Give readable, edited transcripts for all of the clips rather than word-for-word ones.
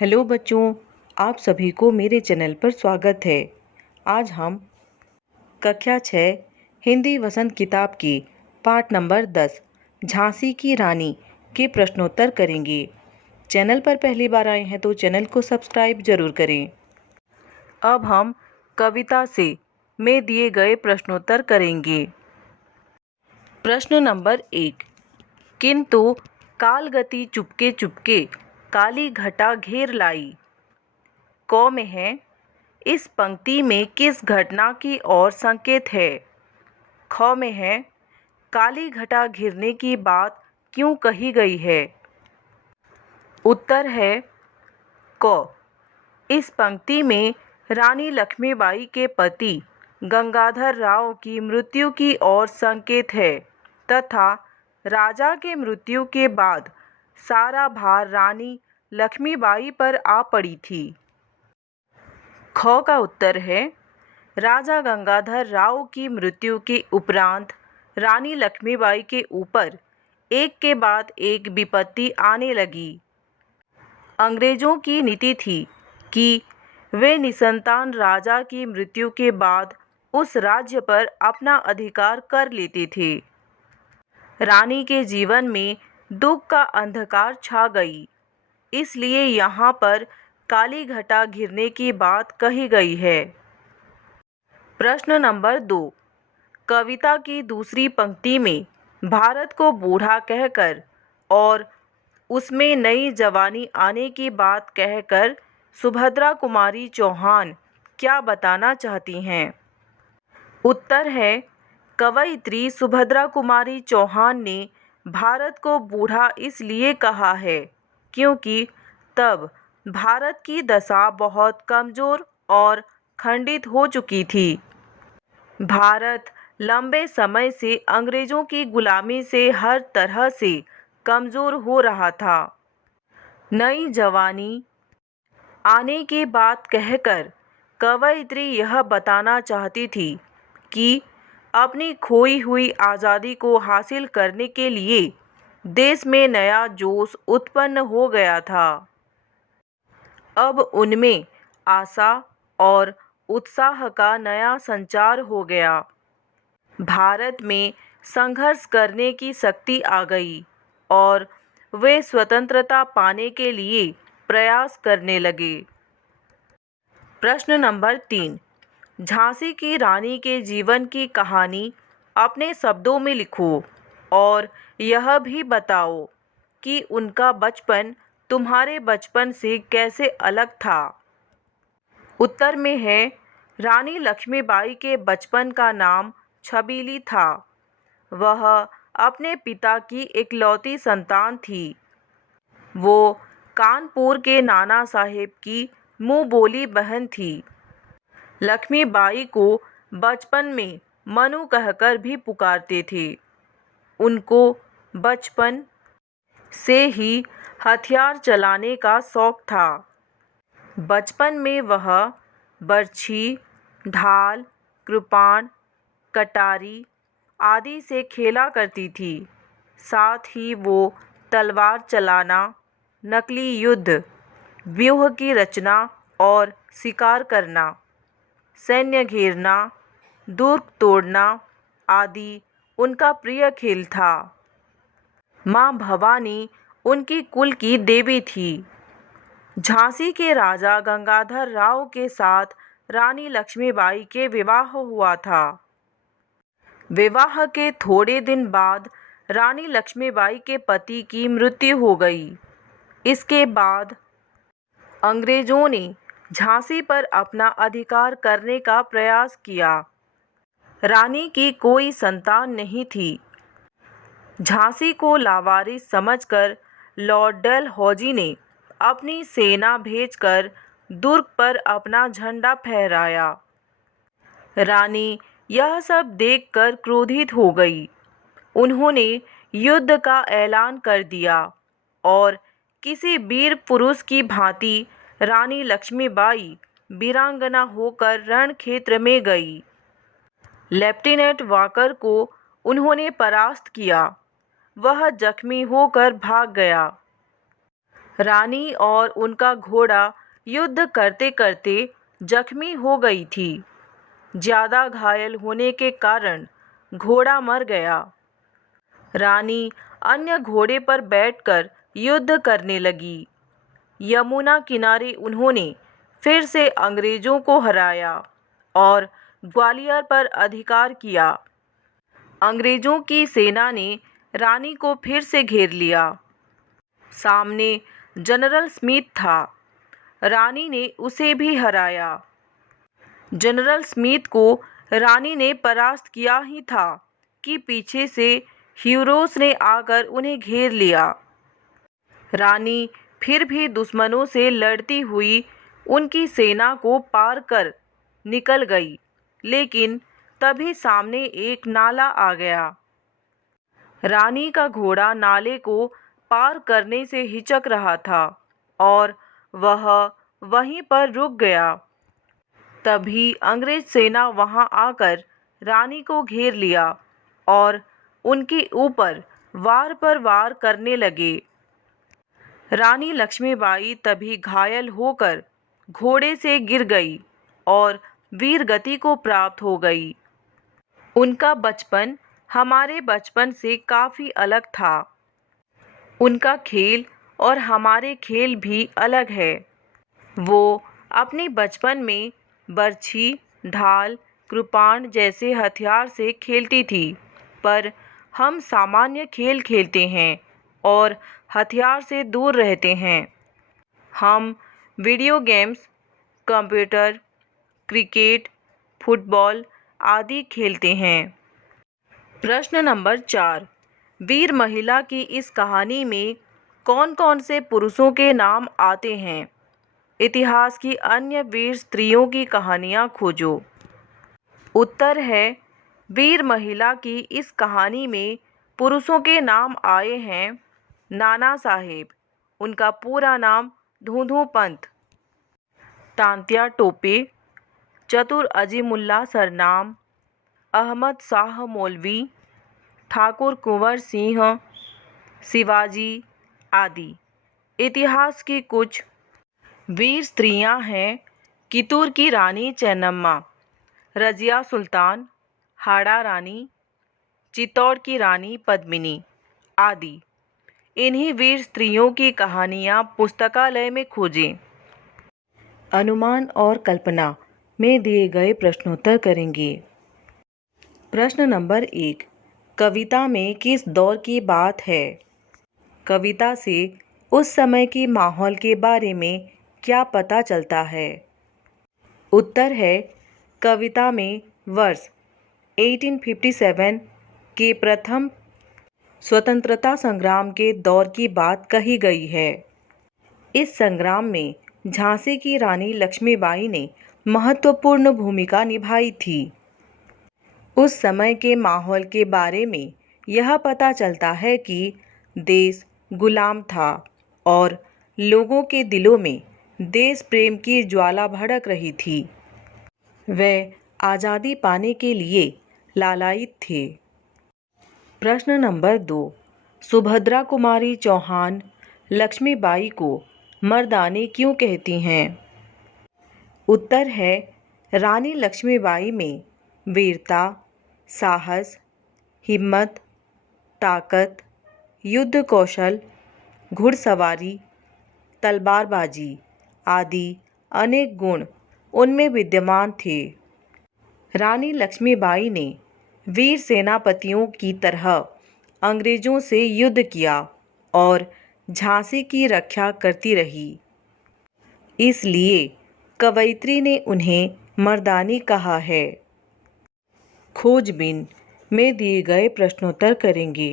Hello बच्चों, आप सभी को मेरे चैनल पर स्वागत है। आज हम कक्षा 6 हिंदी वसंत किताब की पाठ नंबर 10 झांसी की रानी के प्रश्नोत्तर करेंगे। चैनल पर पहली बार आए हैं तो चैनल को सब्सक्राइब जरूर करें। अब हम कविता से में दिए गए प्रश्नोत्तर करेंगे। प्रश्न नंबर 1। किंतु कालगति चुपके चुपके काली घटा घेर लाई। क में है, इस पंक्ति में किस घटना की ओर संकेत है। ख में है, काली घटा घिरने की बात क्यों कही गई है। उत्तर है क। इस पंक्ति में रानी लक्ष्मीबाई के पति गंगाधर राव की मृत्यु की ओर संकेत है तथा राजा के मृत्यु के बाद सारा भार रानी लक्ष्मीबाई पर आ पड़ी थी। ख का उत्तर है, राजा गंगाधर राव की मृत्यु के उपरांत रानी लक्ष्मीबाई के ऊपर एक के बाद एक विपत्ति आने लगी। अंग्रेजों की नीति थी कि वे निसंतान राजा की मृत्यु के बाद उस राज्य पर अपना अधिकार कर लेते थे। रानी के जीवन में दुख का अंधकार छा गई, इसलिए यहाँ पर काली घटा घिरने की बात कही गई है। प्रश्न नंबर 2। कविता की दूसरी पंक्ति में भारत को बूढ़ा कहकर और उसमें नई जवानी आने की बात कहकर सुभद्रा कुमारी चौहान क्या बताना चाहती हैं। उत्तर है, कवयित्री सुभद्रा कुमारी चौहान ने भारत को बूढ़ा इसलिए कहा है क्योंकि तब भारत की दशा बहुत कमज़ोर और खंडित हो चुकी थी। भारत लंबे समय से अंग्रेज़ों की गुलामी से हर तरह से कमज़ोर हो रहा था। नई जवानी आने की बात कहकर कवयित्री यह बताना चाहती थी कि अपनी खोई हुई आज़ादी को हासिल करने के लिए देश में नया जोश उत्पन्न हो गया था। अब उनमें आशा और उत्साह का नया संचार हो गया। भारत में संघर्ष करने की शक्ति आ गई और वे स्वतंत्रता पाने के लिए प्रयास करने लगे। प्रश्न नंबर 3। झांसी की रानी के जीवन की कहानी अपने शब्दों में लिखो और यह भी बताओ कि उनका बचपन तुम्हारे बचपन से कैसे अलग था। उत्तर में है, रानी लक्ष्मीबाई के बचपन का नाम छबीली था। वह अपने पिता की इकलौती संतान थी। वो कानपुर के नाना साहेब की मुँह बोली बहन थी। लक्ष्मीबाई को बचपन में मनु कहकर भी पुकारते थे। उनको बचपन से ही हथियार चलाने का शौक था। बचपन में वह बर्छी, ढाल, कृपाण, कटारी आदि से खेला करती थी। साथ ही वो तलवार चलाना, नकली युद्ध, व्यूह की रचना और शिकार करना, सैन्य घेरना, दुर्ग तोड़ना आदि उनका प्रिय खेल था। माँ भवानी उनकी कुल की देवी थी। झांसी के राजा गंगाधर राव के साथ रानी लक्ष्मीबाई के विवाह हुआ था। विवाह के थोड़े दिन बाद रानी लक्ष्मीबाई के पति की मृत्यु हो गई। इसके बाद अंग्रेजों ने झांसी पर अपना अधिकार करने का प्रयास किया। रानी की कोई संतान नहीं थी। झांसी को लावारिस समझकर लॉर्ड डलहौजी ने अपनी सेना भेजकर दुर्ग पर अपना झंडा फहराया। रानी यह सब देखकर क्रोधित हो गई। उन्होंने युद्ध का ऐलान कर दिया और किसी वीर पुरुष की भांति रानी लक्ष्मीबाई वीरांगना होकर रण क्षेत्र में गई। लेफ्टिनेंट वाकर को उन्होंने परास्त किया। वह जख्मी होकर भाग गया। रानी और उनका घोड़ा युद्ध करते करते जख्मी हो गई थी। ज़्यादा घायल होने के कारण घोड़ा मर गया। रानी अन्य घोड़े पर बैठकर युद्ध करने लगी। यमुना किनारे उन्होंने फिर से अंग्रेज़ों को हराया और ग्वालियर पर अधिकार किया। अंग्रेज़ों की सेना ने रानी को फिर से घेर लिया। सामने जनरल स्मिथ था। रानी ने उसे भी हराया। जनरल स्मिथ को रानी ने परास्त किया ही था कि पीछे से हीरोज ने आकर उन्हें घेर लिया। रानी फिर भी दुश्मनों से लड़ती हुई उनकी सेना को पार कर निकल गई, लेकिन तभी सामने एक नाला आ गया। रानी का घोड़ा नाले को पार करने से हिचक रहा था और वह वहीं पर रुक गया। तभी अंग्रेज सेना वहां आकर रानी को घेर लिया और उनके ऊपर वार पर वार करने लगे। रानी लक्ष्मीबाई तभी घायल होकर घोड़े से गिर गई और वीर गति को प्राप्त हो गई। उनका बचपन हमारे बचपन से काफ़ी अलग था। उनका खेल और हमारे खेल भी अलग है। वो अपने बचपन में बर्छी, ढाल, कृपाण जैसे हथियार से खेलती थी, पर हम सामान्य खेल खेलते हैं और हथियार से दूर रहते हैं। हम video games, computer, cricket, football आदि खेलते हैं। प्रश्न नंबर 4। वीर महिला की इस कहानी में कौन-कौन से पुरुषों के नाम आते हैं? इतिहास की अन्य वीर स्त्रियों की कहानियाँ खोजो। उत्तर है वीर महिला की इस कहानी में पुरुषों के नाम आए हैं नाना साहेब, उनका पूरा नाम धूंधू पंत, तांत्या टोपे, चतुर अजीमुल्ला सरनाम, अहमद शाह मौलवी, ठाकुर कुंवर सिंह, शिवाजी आदि। इतिहास की कुछ वीर स्त्रियां हैं कितूर की रानी चेन्नम्मा, रजिया सुल्तान, हाड़ा रानी, चित्तौड़ की रानी पद्मिनी आदि। इन्हीं वीर स्त्रियों की कहानियाँ पुस्तकालय में खोजें। अनुमान और कल्पना में दिए गए प्रश्नोत्तर करेंगे। प्रश्न नंबर 1। कविता में किस दौर की बात है? कविता से उस समय के माहौल के बारे में क्या पता चलता है? उत्तर है कविता में वर्ष 1857 के प्रथम स्वतंत्रता संग्राम के दौर की बात कही गई है। इस संग्राम में झांसी की रानी लक्ष्मीबाई ने महत्वपूर्ण भूमिका निभाई थी। उस समय के माहौल के बारे में यह पता चलता है कि देश गुलाम था और लोगों के दिलों में देश प्रेम की ज्वाला भड़क रही थी। वे आज़ादी पाने के लिए लालायित थे। प्रश्न नंबर 2। सुभद्रा कुमारी चौहान लक्ष्मीबाई को मर्दानी क्यों कहती हैं? उत्तर है रानी लक्ष्मीबाई में वीरता, साहस, हिम्मत, ताकत, युद्ध कौशल, घुड़सवारी, तलवारबाजी आदि अनेक गुण उनमें विद्यमान थे। रानी लक्ष्मीबाई ने वीर सेनापतियों की तरह अंग्रेजों से युद्ध किया और झांसी की रक्षा करती रही। इसलिए कवयित्री ने उन्हें मर्दानी कहा है। खोजबीन में दिए गए प्रश्नोत्तर करेंगे।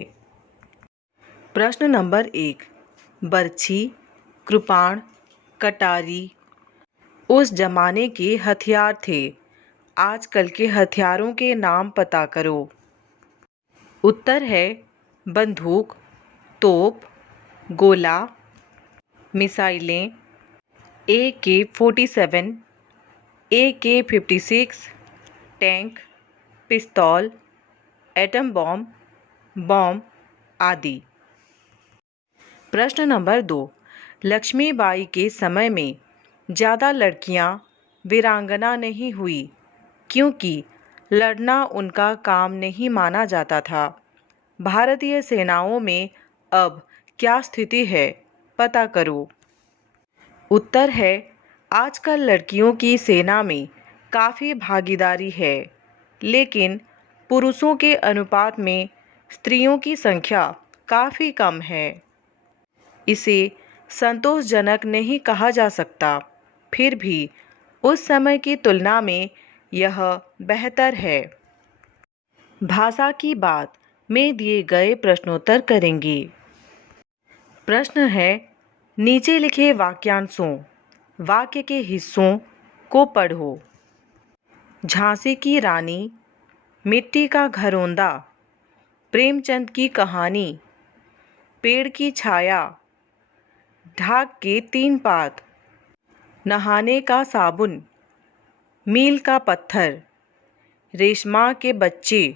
प्रश्न नंबर 1। बर्छी, कृपाण, कटारी उस जमाने के हथियार थे। आजकल के हथियारों के नाम पता करो। उत्तर है बंदूक, तोप, गोला, मिसाइलें, AK-47, AK-56, टैंक, पिस्तौल, एटम बॉम्ब आदि। प्रश्न नंबर 2। लक्ष्मीबाई के समय में ज़्यादा लड़कियां वीरांगना नहीं हुई क्योंकि लड़ना उनका काम नहीं माना जाता था। भारतीय सेनाओं में अब क्या स्थिति है, पता करो। उत्तर है, आजकल लड़कियों की सेना में काफ़ी भागीदारी है, लेकिन पुरुषों के अनुपात में स्त्रियों की संख्या काफ़ी कम है। इसे संतोषजनक नहीं कहा जा सकता, फिर भी उस समय की तुलना में यह बेहतर है। भाषा की बात में दिए गए प्रश्नोत्तर करेंगे। प्रश्न है, नीचे लिखे वाक्यांशों वाक्य के हिस्सों को पढ़ो। झांसी की रानी, मिट्टी का घरौंदा, प्रेमचंद की कहानी, पेड़ की छाया, ढाक के 3 पात, नहाने का साबुन, मील का पत्थर, रेशमा के बच्चे,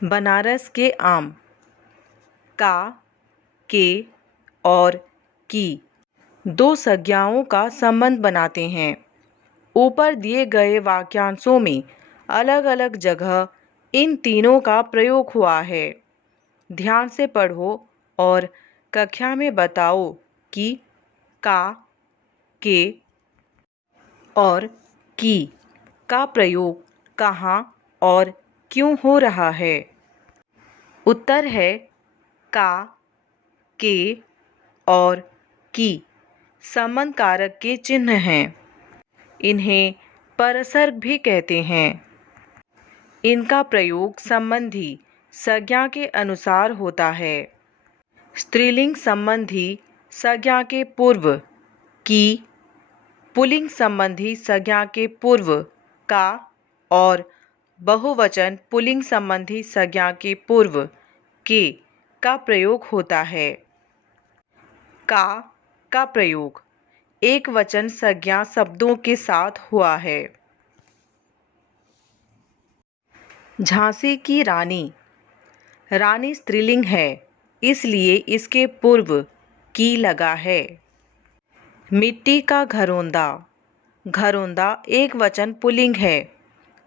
बनारस के आम। का, के और की 2 संज्ञाओं का संबंध बनाते हैं। ऊपर दिए गए वाक्यांशों में अलग अलग जगह इन तीनों का प्रयोग हुआ है। ध्यान से पढ़ो और कक्षा में बताओ कि का, के और की का प्रयोग कहाँ और क्यों हो रहा है। उत्तर है, का, के और की संबंध कारक के चिन्ह हैं। इन्हें परसर्ग भी कहते हैं। इनका प्रयोग संबंधी संज्ञा के अनुसार होता है। स्त्रीलिंग संबंधी संज्ञा के पूर्व की, पुल्लिंग संबंधी संज्ञा के पूर्व का और बहुवचन पुल्लिंग संबंधी संज्ञा के पूर्व के का प्रयोग होता है। का प्रयोग एक वचन संज्ञा शब्दों के साथ हुआ है। झांसी की रानी, रानी स्त्रीलिंग है, इसलिए इसके पूर्व की लगा है। मिट्टी का घरौंदा, घरौंदा एक वचन पुल्लिंग है।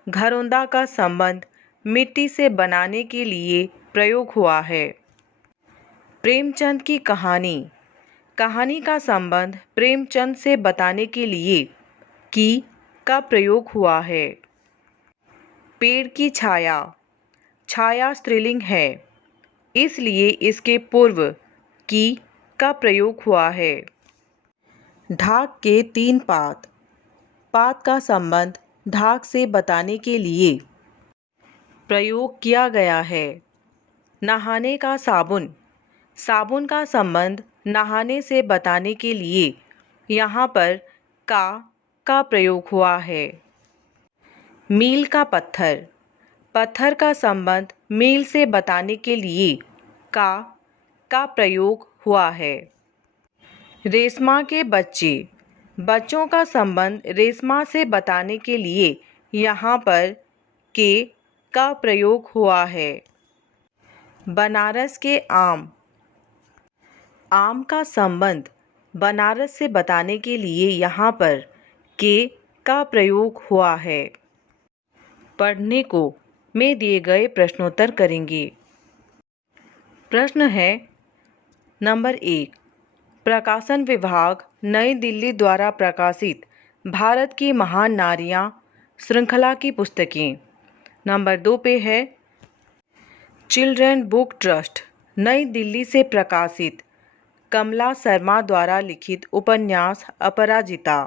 घरौंदा का संबंध मिट्टी से बनाने के लिए प्रयोग हुआ है। प्रेमचंद की कहानी, कहानी का संबंध प्रेमचंद से बताने के लिए की का प्रयोग हुआ है। पेड़ की छाया, छाया स्त्रीलिंग है, इसलिए इसके पूर्व की का प्रयोग हुआ है। ढाक के 3 पात, पात का संबंध ढाक से बताने के लिए प्रयोग किया गया है। नहाने का साबुन, साबुन का संबंध नहाने से बताने के लिए यहाँ पर का प्रयोग हुआ है। मील का पत्थर, पत्थर का संबंध मील से बताने के लिए का प्रयोग हुआ है। रेशमा के बच्चे, बच्चों का संबंध रेशमा से बताने के लिए यहाँ पर के का प्रयोग हुआ है। बनारस के आम, आम का संबंध बनारस से बताने के लिए यहाँ पर के का प्रयोग हुआ है। पढ़ने को में दिए गए प्रश्नोत्तर करेंगे। प्रश्न है नंबर 1, प्रकाशन विभाग नई दिल्ली द्वारा प्रकाशित भारत की महान नारियाँ श्रृंखला की पुस्तकें। नंबर 2 पे है चिल्ड्रन बुक ट्रस्ट नई दिल्ली से प्रकाशित कमला शर्मा द्वारा लिखित उपन्यास अपराजिता।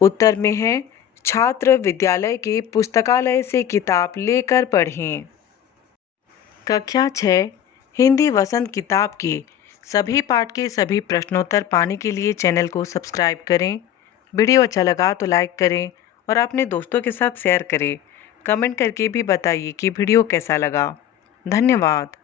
उत्तर में है छात्र विद्यालय के पुस्तकालय से किताब लेकर पढ़ें। कक्षा 6 हिंदी वसंत किताब के सभी पाठ के सभी प्रश्नोत्तर पाने के लिए चैनल को सब्सक्राइब करें। वीडियो अच्छा लगा तो लाइक करें और अपने दोस्तों के साथ शेयर करें। कमेंट करके भी बताइए कि वीडियो कैसा लगा। धन्यवाद।